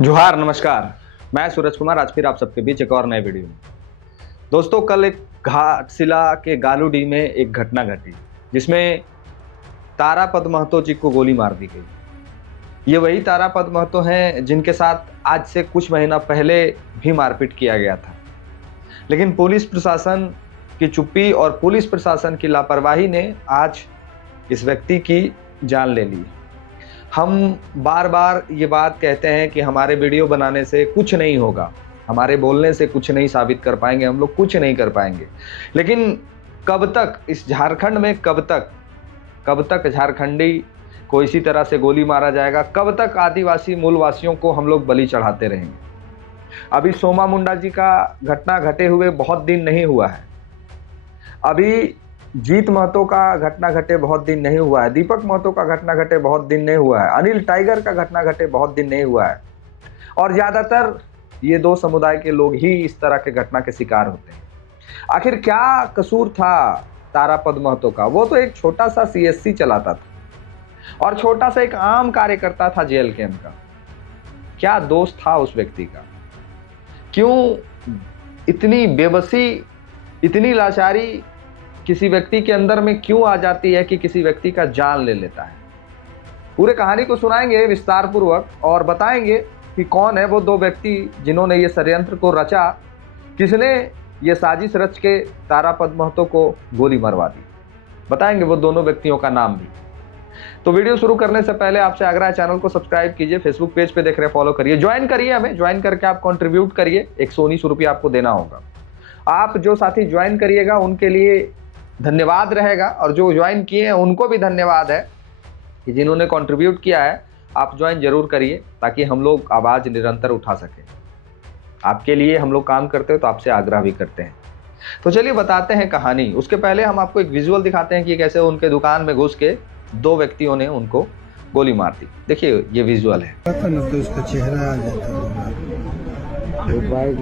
जोहार नमस्कार। मैं सूरज कुमार आज फिर आप सबके बीच एक और नए वीडियो में। दोस्तों, कल एक घाटशिला के गालूडी में एक घटना घटी जिसमें तारापद महतो जी को गोली मार दी गई। ये वही तारापद महतो हैं जिनके साथ आज से कुछ महीना पहले भी मारपीट किया गया था, लेकिन पुलिस प्रशासन की चुप्पी और पुलिस प्रशासन की लापरवाही ने आज इस व्यक्ति की जान ले ली। हम बार बार ये बात कहते हैं कि हमारे वीडियो बनाने से कुछ नहीं होगा, हमारे बोलने से कुछ नहीं साबित कर पाएंगे, हम लोग कुछ नहीं कर पाएंगे। लेकिन कब तक इस झारखंड में, कब तक झारखंडी को इसी तरह से गोली मारा जाएगा? कब तक आदिवासी मूलवासियों को हम लोग बलि चढ़ाते रहेंगे? अभी सोमा मुंडा जी का घटना घटे हुए बहुत दिन नहीं हुआ है, अभी जीत महतो का घटना घटे बहुत दिन नहीं हुआ है, दीपक महतो का घटना घटे बहुत दिन नहीं हुआ है, अनिल टाइगर का घटना घटे बहुत दिन नहीं हुआ है। और ज्यादातर ये दो समुदाय के लोग ही इस तरह के घटना के शिकार होते हैं। आखिर क्या कसूर था तारापद महतो का? वो तो एक छोटा सा सीएससी चलाता था और छोटा सा एक आम कार्यकर्ता था जेल कैंप का। क्या दोष था उस व्यक्ति का? क्यों इतनी बेबसी, इतनी लाचारी किसी व्यक्ति के अंदर में क्यों आ जाती है कि किसी व्यक्ति का जान ले लेता है? पूरे कहानी को सुनाएंगे विस्तार पूर्वक और बताएंगे कि कौन है वो दो व्यक्ति जिन्होंने ये षड्यंत्र को रचा, किसने ये साजिश रच के तारापद महतो को गोली मरवा दी। बताएंगे वो दोनों व्यक्तियों का नाम भी। तो वीडियो शुरू करने से पहले आपसे आग्रह है, चैनल को सब्सक्राइब कीजिए, फेसबुक पेज पे देख रहे फॉलो करिए, ज्वाइन करिए, हमें ज्वाइन करके आप कंट्रीब्यूट करिए। 119 रुपये आपको देना होगा। आप जो साथी ज्वाइन करिएगा उनके लिए धन्यवाद रहेगा और जो ज्वाइन किए हैं उनको भी धन्यवाद है कि जिन्होंने कंट्रीब्यूट किया है। आप ज्वाइन जरूर करिए ताकि हम लोग आवाज़ निरंतर उठा सकें। आपके लिए हम लोग काम करते हैं तो आपसे आग्रह भी करते हैं। तो चलिए बताते हैं कहानी। उसके पहले हम आपको एक विजुअल दिखाते हैं कि कैसे उनके दुकान में घुस के दो व्यक्तियों ने उनको गोली मार दी। देखिए ये विजुअल है। तो उसका चेहरा आ जाता है। बाइक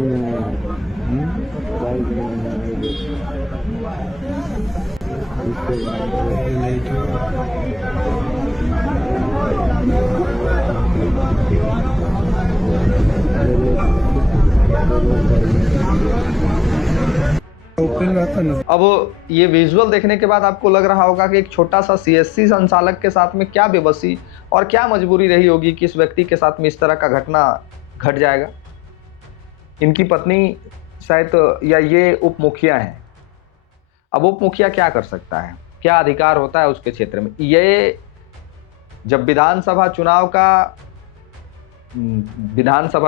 अब ये विजुअल देखने के बाद आपको लग रहा होगा कि एक छोटा सा सीएससी संचालक के साथ में क्या बेबसी और क्या मजबूरी रही होगी कि इस व्यक्ति के साथ में इस तरह का घटना घट जाएगा। इनकी पत्नी शायद या ये उप मुखिया हैं। अब उप मुखिया क्या कर सकता है, क्या अधिकार होता है उसके क्षेत्र में? ये जब विधानसभा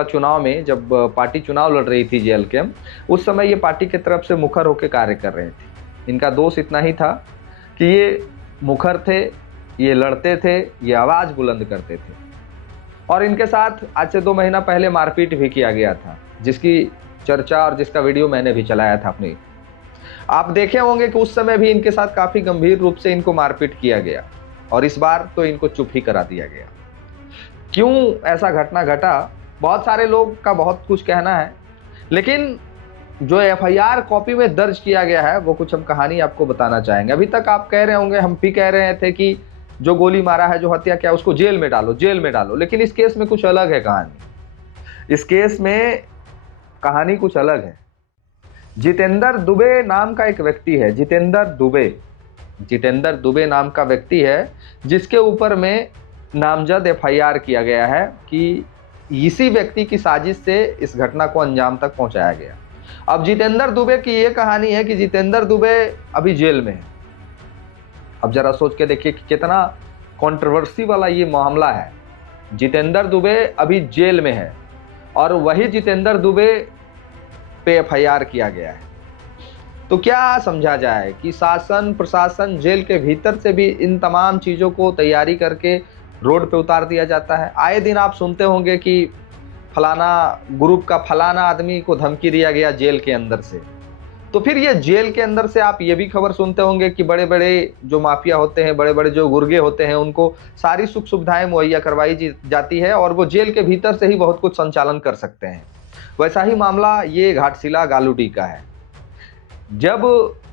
चुनाव में जब पार्टी चुनाव लड़ रही थी जेल कैंप, उस समय ये पार्टी की तरफ से मुखर होकर कार्य कर रहे थे। इनका दोष इतना ही था कि ये मुखर थे, ये लड़ते थे, ये आवाज़ बुलंद करते थे। और इनके साथ आज से 2 महीना पहले मारपीट भी किया गया था, जिसकी चर्चा और जिसका वीडियो मैंने भी चलाया था अपनी। आप देखे होंगे कि उस समय भी इनके साथ काफ़ी गंभीर रूप से इनको मारपीट किया गया और इस बार तो इनको चुप ही करा दिया गया। क्यों ऐसा घटना घटा? बहुत सारे लोग का बहुत कुछ कहना है, लेकिन जो एफआईआर कॉपी में दर्ज किया गया है वो कुछ हम कहानी आपको बताना चाहेंगे। अभी तक आप कह रहे होंगे, हम भी कह रहे थे कि जो गोली मारा है, जो हत्या किया, उसको जेल में डालो, जेल में डालो। लेकिन इस केस में कुछ अलग है कहानी। इस केस में कहानी कुछ अलग है। जितेंद्र दुबे नाम का एक व्यक्ति है, जितेंद्र दुबे नाम का व्यक्ति है, जिसके ऊपर में नामजद एफआईआर किया गया है कि इसी व्यक्ति की साजिश से इस घटना को अंजाम तक पहुंचाया गया। अब जितेंद्र दुबे की ये कहानी है कि जितेंद्र दुबे अभी जेल में है। अब जरा सोच के देखिए कि कितना कंट्रोवर्सी वाला ये मामला है। जितेंद्र दुबे अभी जेल में है और वही जितेंद्र दुबे पे एफआईआर किया गया है। तो क्या समझा जाए कि शासन प्रशासन जेल के भीतर से भी इन तमाम चीज़ों को तैयारी करके रोड पे उतार दिया जाता है। आए दिन आप सुनते होंगे कि फलाना ग्रुप का फलाना आदमी को धमकी दिया गया जेल के अंदर से। तो फिर ये जेल के अंदर से आप ये भी खबर सुनते होंगे कि बड़े बड़े जो माफिया होते हैं, बड़े बड़े जो गुर्गे होते हैं, उनको सारी सुख सुविधाएं मुहैया करवाई जाती है और वो जेल के भीतर से ही बहुत कुछ संचालन कर सकते हैं। वैसा ही मामला ये घाटशिला गालूडी का है। जब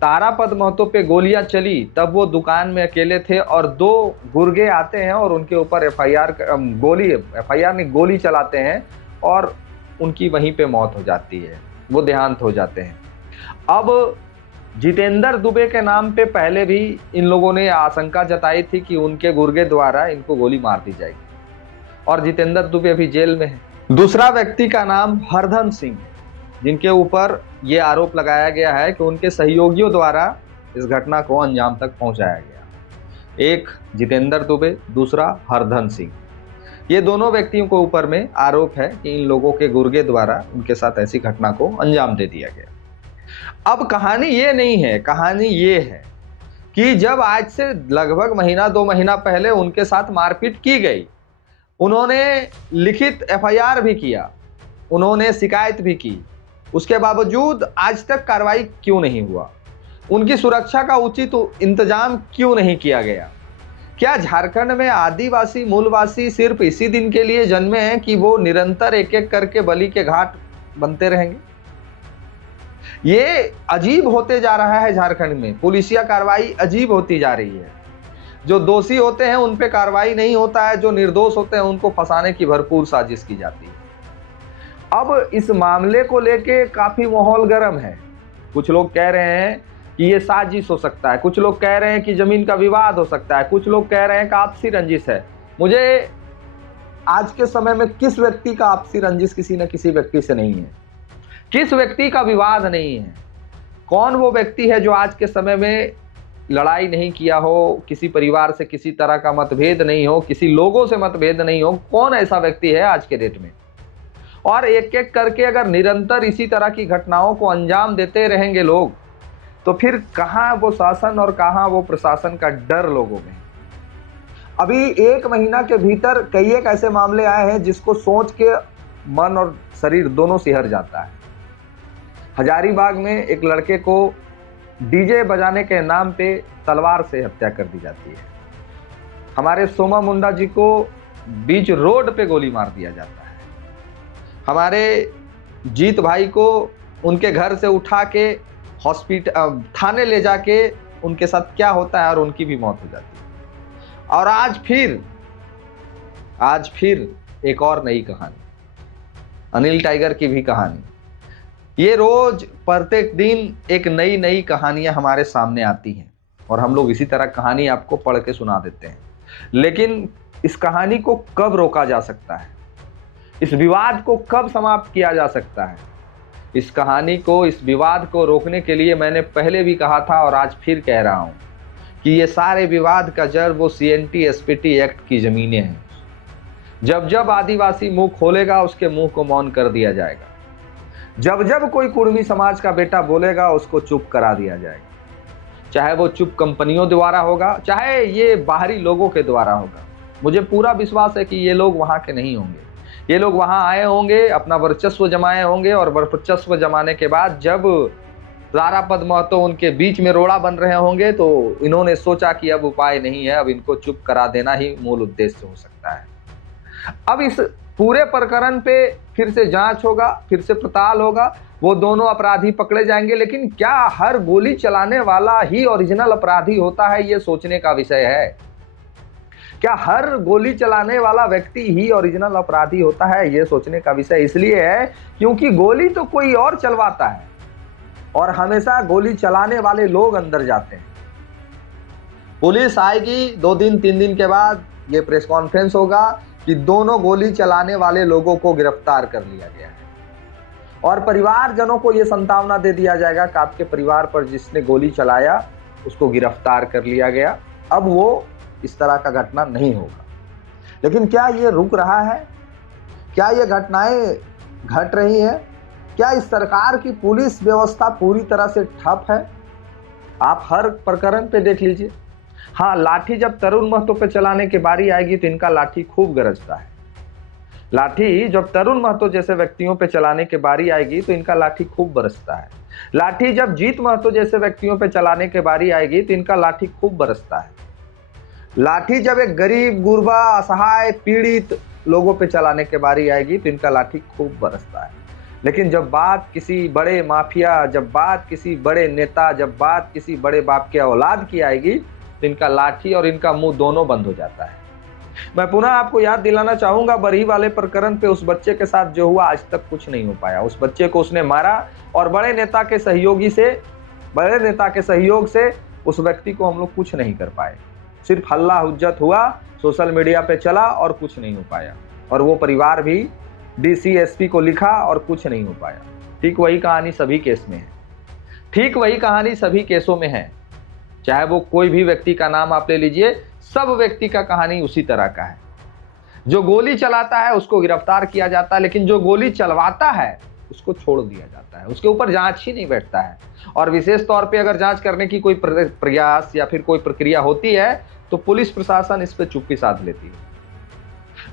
तारापद महतो पे गोलियां चली तब वो दुकान में अकेले थे और दो गुर्गे आते हैं और उनके ऊपर एफआईआर नहीं, गोली चलाते हैं और उनकी वहीं पे मौत हो जाती है, वो देहांत हो जाते हैं। अब जितेंद्र दुबे के नाम पे पहले भी इन लोगों ने आशंका जताई थी कि उनके गुर्गे द्वारा इनको गोली मार दी जाएगी और जितेंद्र दुबे अभी जेल में है। दूसरा व्यक्ति का नाम हरधन सिंह है, जिनके ऊपर ये आरोप लगाया गया है कि उनके सहयोगियों द्वारा इस घटना को अंजाम तक पहुंचाया गया। एक जितेंद्र दुबे, दूसरा हरधन सिंह। ये दोनों व्यक्तियों के ऊपर में आरोप है कि इन लोगों के गुर्गे द्वारा उनके साथ ऐसी घटना को अंजाम दे दिया गया। अब कहानी ये नहीं है, कहानी ये है कि जब आज से लगभग महीना 2 महीना पहले उनके साथ मारपीट की गई, उन्होंने लिखित एफआईआर भी किया, उन्होंने शिकायत भी की, उसके बावजूद आज तक कार्रवाई क्यों नहीं हुआ? उनकी सुरक्षा का उचित इंतजाम क्यों नहीं किया गया? क्या झारखंड में आदिवासी मूलवासी सिर्फ इसी दिन के लिए जन्मे हैं कि वो निरंतर एक एक करके बलि के घाट बनते रहेंगे? ये अजीब होते जा रहा है झारखंड में, पुलिसिया कार्रवाई अजीब होती जा रही है। जो दोषी होते हैं उन पे कार्रवाई नहीं होता है, जो निर्दोष होते हैं उनको फंसाने की भरपूर साजिश की जाती है। अब इस मामले को लेके काफी माहौल गर्म है। कुछ लोग कह रहे हैं कि ये साजिश हो सकता है, कुछ लोग कह रहे हैं कि जमीन का विवाद हो सकता है, कुछ लोग कह रहे हैं कि आपसी रंजिश है। मुझे आज के समय में किस व्यक्ति का आपसी रंजिश किसी न किसी व्यक्ति से नहीं है, किस व्यक्ति का विवाद नहीं है? कौन वो व्यक्ति है जो आज के समय में लड़ाई नहीं किया हो, किसी परिवार से किसी तरह का मतभेद नहीं हो, किसी लोगों से मतभेद नहीं हो? कौन ऐसा व्यक्ति है आज के डेट में? और एक एक करके अगर निरंतर इसी तरह की घटनाओं को अंजाम देते रहेंगे लोग, तो फिर कहाँ वो शासन और कहाँ वो प्रशासन का डर लोगों में? अभी 1 महीना के भीतर कई एक ऐसे मामले आए हैं जिसको सोच के मन और शरीर दोनों सिहर जाता है। हजारीबाग में एक लड़के को डीजे बजाने के नाम पे तलवार से हत्या कर दी जाती है। हमारे सोमा मुंडा जी को बीच रोड पे गोली मार दिया जाता है। हमारे जीत भाई को उनके घर से उठा के हॉस्पिटल थाने ले जाके उनके साथ क्या होता है और उनकी भी मौत हो जाती है। और आज फिर एक और नई कहानी, अनिल टाइगर की भी कहानी। ये रोज प्रत्येक दिन एक नई नई कहानियां हमारे सामने आती हैं और हम लोग इसी तरह कहानी आपको पढ़ के सुना देते हैं। लेकिन इस कहानी को कब रोका जा सकता है? इस विवाद को कब समाप्त किया जा सकता है? इस कहानी को, इस विवाद को रोकने के लिए मैंने पहले भी कहा था और आज फिर कह रहा हूं कि ये सारे विवाद का जड़ वो CNT SPT एक्ट की जमीनें हैं। जब जब आदिवासी मुंह खोलेगा उसके मुंह को मौन कर दिया जाएगा। जब जब कोई कुर्मी समाज का बेटा बोलेगा उसको चुप करा दिया जाएगा। चाहे वो चुप कंपनियों द्वारा होगा, चाहे ये बाहरी लोगों के द्वारा होगा। मुझे पूरा विश्वास है कि ये लोग वहां के नहीं होंगे। ये लोग वहां आए होंगे, अपना वर्चस्व जमाए होंगे और वर्चस्व जमाने के बाद जब तारापद महतो उनके बीच में रोड़ा बन रहे होंगे तो इन्होंने सोचा कि अब उपाय नहीं है, अब इनको चुप करा देना ही मूल उद्देश्य हो सकता है। अब इस पूरे प्रकरण पे फिर से जांच होगा, फिर से पड़ताल होगा, वो दोनों अपराधी पकड़े जाएंगे। लेकिन क्या हर गोली चलाने वाला ही ओरिजिनल अपराधी होता है, ये सोचने का विषय है। क्या हर गोली चलाने वाला व्यक्ति ही ओरिजिनल अपराधी होता है, ये सोचने का विषय इसलिए है क्योंकि गोली तो कोई और चलवाता है और हमेशा गोली चलाने वाले लोग अंदर जाते हैं। पुलिस आएगी 2 दिन 3 दिन के बाद ये प्रेस कॉन्फ्रेंस होगा कि दोनों गोली चलाने वाले लोगों को गिरफ्तार कर लिया गया है और परिवारजनों को ये संतावना दे दिया जाएगा कि आपके परिवार पर जिसने गोली चलाया उसको गिरफ्तार कर लिया गया, अब वो इस तरह का घटना नहीं होगा। लेकिन क्या ये रुक रहा है? क्या ये घटनाएं घट रही हैं? क्या इस सरकार की पुलिस व्यवस्था पूरी तरह से ठप है? आप हर प्रकरण पे देख लीजिए। हाँ, लाठी जब तरुण महतो पे चलाने की बारी आएगी तो इनका लाठी खूब गरजता है। लाठी जब तरुण महतो जैसे व्यक्तियों पे चलाने की बारी आएगी तो इनका लाठी खूब बरसता है। लाठी जब जीत महतो जैसे व्यक्तियों पे चलाने की बारी आएगी तो इनका लाठी खूब बरसता है। लाठी जब एक गरीब, गुरबा, असहाय, पीड़ित लोगों पे चलाने की बारी आएगी तो इनका लाठी खूब बरसता है। लेकिन जब बात किसी बड़े माफिया, जब बात किसी बड़े नेता, जब बात किसी बड़े बाप के औलाद की आएगी तो इनका लाठी और इनका मुंह दोनों बंद हो जाता है। मैं पुनः आपको याद दिलाना चाहूंगा, बरही वाले प्रकरण पे उस बच्चे के साथ जो हुआ आज तक कुछ नहीं हो पाया। उस बच्चे को उसने मारा और बड़े नेता के सहयोग से उस व्यक्ति को हम लोग कुछ नहीं कर पाए। सिर्फ हल्ला हुज्जत हुआ, सोशल मीडिया पे चला और कुछ नहीं हो पाया। और वो परिवार भी डीसी एसपी को लिखा और कुछ नहीं हो पाया। ठीक वही कहानी सभी केस में है, ठीक वही कहानी सभी केसों में है। चाहे वो कोई भी व्यक्ति का नाम आप ले लीजिए, सब व्यक्ति का कहानी उसी तरह का है। जो गोली चलाता है उसको गिरफ्तार किया जाता है, लेकिन जो गोली चलवाता है उसको छोड़ दिया जाता है। उसके ऊपर जांच ही नहीं बैठता है। और विशेष तौर पे अगर जांच करने की कोई प्रयास या फिर कोई प्रक्रिया होती है तो पुलिस प्रशासन इस पे चुप्पी साध लेती है।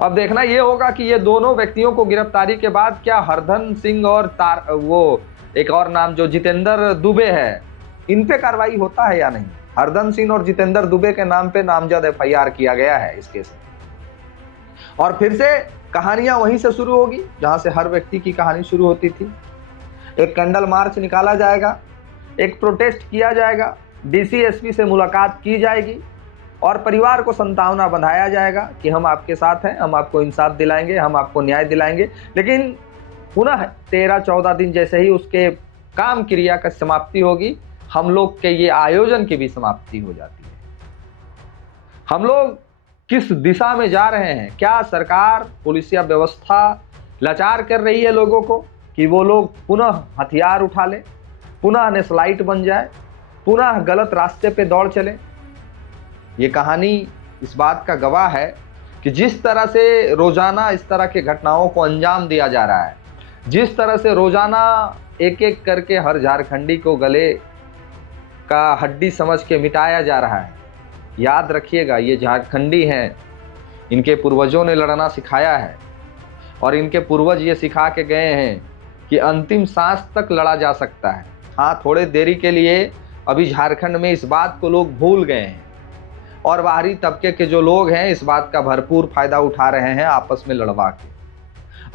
अब देखना ये होगा कि ये दोनों व्यक्तियों को गिरफ्तारी के बाद क्या हरधन सिंह और वो एक और नाम जो जितेंद्र दुबे है, इन पे कार्रवाई होता है या नहीं। हरधन सिंह और जितेंद्र दुबे के नाम पे नामजद एफआईआर किया गया है इस केस में। और फिर से कहानियां वहीं से शुरू होगी जहां से हर व्यक्ति की कहानी शुरू होती थी। एक कैंडल मार्च निकाला जाएगा, एक प्रोटेस्ट किया जाएगा, डीसी एसपी से मुलाकात की जाएगी और परिवार को संतावना बंधाया जाएगा कि हम आपके साथ हैं, हम आपको इंसाफ दिलाएंगे, हम आपको न्याय दिलाएंगे। लेकिन पुनः 13-14 दिन जैसे ही उसके काम क्रिया का समाप्ति होगी, हम लोग के ये आयोजन की भी समाप्ति हो जाती है। हम लोग किस दिशा में जा रहे हैं? क्या सरकार, पुलिसिया व्यवस्था लाचार कर रही है लोगों को कि वो लोग पुनः हथियार उठा ले, पुनः नक्सलाइट बन जाए, पुनः गलत रास्ते पे दौड़ चले? ये कहानी इस बात का गवाह है कि जिस तरह से रोजाना इस तरह के घटनाओं को अंजाम दिया जा रहा है, जिस तरह से रोजाना एक एक करके हर झारखंडी को गले का हड्डी समझ के मिटाया जा रहा है, याद रखिएगा ये झारखंडी हैं, इनके पूर्वजों ने लड़ना सिखाया है और इनके पूर्वज ये सिखा के गए हैं कि अंतिम सांस तक लड़ा जा सकता है। हाँ, थोड़े देरी के लिए अभी झारखंड में इस बात को लोग भूल गए हैं और बाहरी तबके के जो लोग हैं इस बात का भरपूर फायदा उठा रहे हैं आपस में लड़वा के।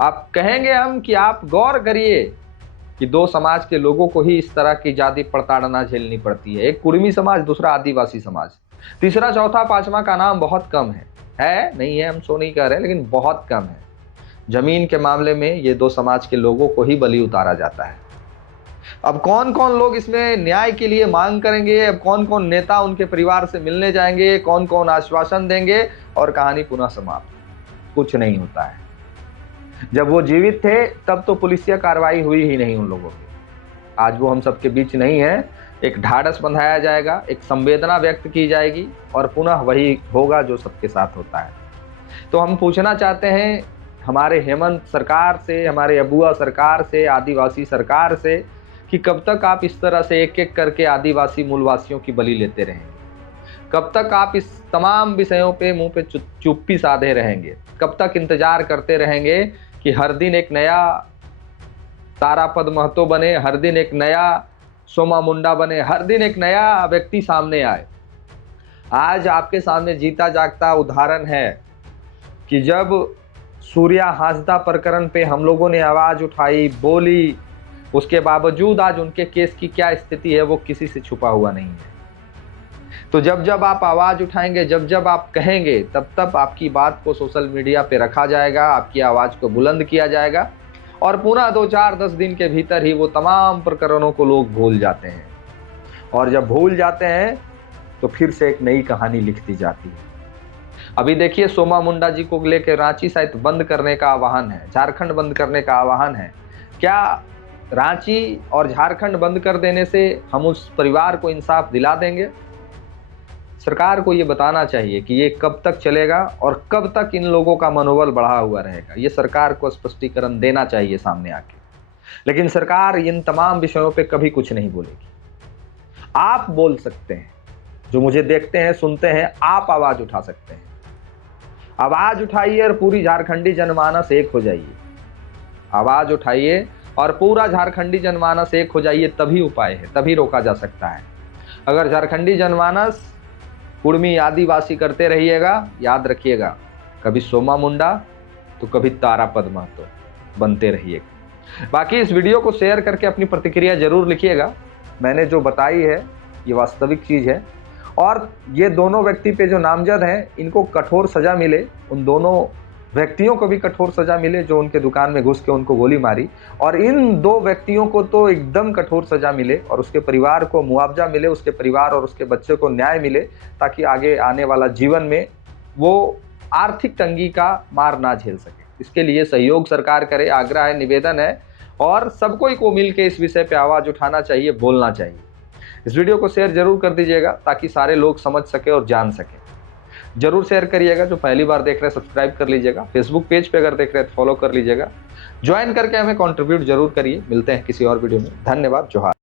आप कहेंगे हम कि आप गौर करिए कि दो समाज के लोगों को ही इस तरह की जाति प्रताड़ना झेलनी पड़ती है। एक कुर्मी समाज, दूसरा आदिवासी समाज, तीसरा चौथा पांचवा का नाम बहुत कम है नहीं है, हम सो नहीं कह रहे, लेकिन बहुत कम है। जमीन के मामले में ये दो समाज के लोगों को ही बलि उतारा जाता है। अब कौन कौन लोग इसमें न्याय के लिए मांग करेंगे, अब कौन कौन नेता उनके परिवार से मिलने जाएंगे, कौन कौन आश्वासन देंगे और कहानी पुनः समाप्त। कुछ नहीं होता है। जब वो जीवित थे तब तो पुलिसिया कार्रवाई हुई ही नहीं उन लोगों की। आज वो हम सबके बीच नहीं है। एक ढाढ़स बंधाया जाएगा, एक संवेदना व्यक्त की जाएगी और पुनः वही होगा जो सबके साथ होता है। तो हम पूछना चाहते हैं हमारे हेमंत सरकार से, हमारे अबुआ सरकार से, आदिवासी सरकार से कि कब तक आप इस तरह से एक एक करके आदिवासी मूलवासियों की बलि लेते रहेंगे? कब तक आप इस तमाम विषयों पे मुंह पे चुप्पी साधे रहेंगे? कब तक इंतजार करते रहेंगे कि हर दिन एक नया तारापद महतो बने, हर दिन एक नया सोमा मुंडा बने, हर दिन एक नया व्यक्ति सामने आए? आज आपके सामने जीता जागता उदाहरण है कि जब सूर्या हांसदा प्रकरण पे हम लोगों ने आवाज़ उठाई, बोली, उसके बावजूद आज उनके केस की क्या स्थिति है वो किसी से छुपा हुआ नहीं है। तो जब जब आप आवाज़ उठाएंगे, जब जब आप कहेंगे, तब तब आपकी बात को सोशल मीडिया पे रखा जाएगा, आपकी आवाज़ को बुलंद किया जाएगा और पुनः 2-4-10 दिन के भीतर ही वो तमाम प्रकरणों को लोग भूल जाते हैं। और जब भूल जाते हैं तो फिर से एक नई कहानी लिख दी जाती है। अभी देखिए, सोमा मुंडा जी को लेकर रांची शायद बंद करने का आह्वान है, झारखंड बंद करने का आह्वान है। क्या रांची और झारखंड बंद कर देने से हम उस परिवार को इंसाफ दिला देंगे? सरकार को ये बताना चाहिए कि ये कब तक चलेगा और कब तक इन लोगों का मनोबल बढ़ा हुआ रहेगा। ये सरकार को स्पष्टीकरण देना चाहिए सामने आके। लेकिन सरकार इन तमाम विषयों पे कभी कुछ नहीं बोलेगी। आप बोल सकते हैं, जो मुझे देखते हैं, सुनते हैं, आप आवाज़ उठा सकते हैं। आवाज़ उठाइए और पूरी झारखंडी जनमानस एक हो जाइए। आवाज़ उठाइए और पूरा झारखंडी जनमानस एक हो जाइए, तभी उपाय है, तभी रोका जा सकता है। अगर झारखंडी जनमानस कुर्मी आदिवासी करते रहिएगा, याद रखिएगा, कभी सोमा मुंडा तो कभी तारापद महतो बनते रहिएगा। बाकी इस वीडियो को शेयर करके अपनी प्रतिक्रिया जरूर लिखिएगा। मैंने जो बताई है ये वास्तविक चीज़ है और ये दोनों व्यक्ति पे जो नामजद हैं इनको कठोर सजा मिले, उन दोनों व्यक्तियों को भी कठोर सजा मिले जो उनके दुकान में घुस के उनको गोली मारी, और इन 2 व्यक्तियों को तो एकदम कठोर सजा मिले और उसके परिवार को मुआवजा मिले, उसके परिवार और उसके बच्चे को न्याय मिले, ताकि आगे आने वाला जीवन में वो आर्थिक तंगी का मार ना झेल सके। इसके लिए सहयोग सरकार करे, आग्रह है, निवेदन है, और सबको को मिल के इस विषय पे आवाज़ उठाना चाहिए, बोलना चाहिए। इस वीडियो को शेयर जरूर कर दीजिएगा ताकि सारे लोग समझ सके और जान सके। जरूर शेयर करिएगा। जो पहली बार देख रहे हैं सब्सक्राइब कर लीजिएगा। फेसबुक पेज पे अगर देख रहे हैं तो फॉलो कर लीजिएगा। ज्वाइन करके हमें कंट्रीब्यूट जरूर करिए। मिलते हैं किसी और वीडियो में। धन्यवाद। जोहार।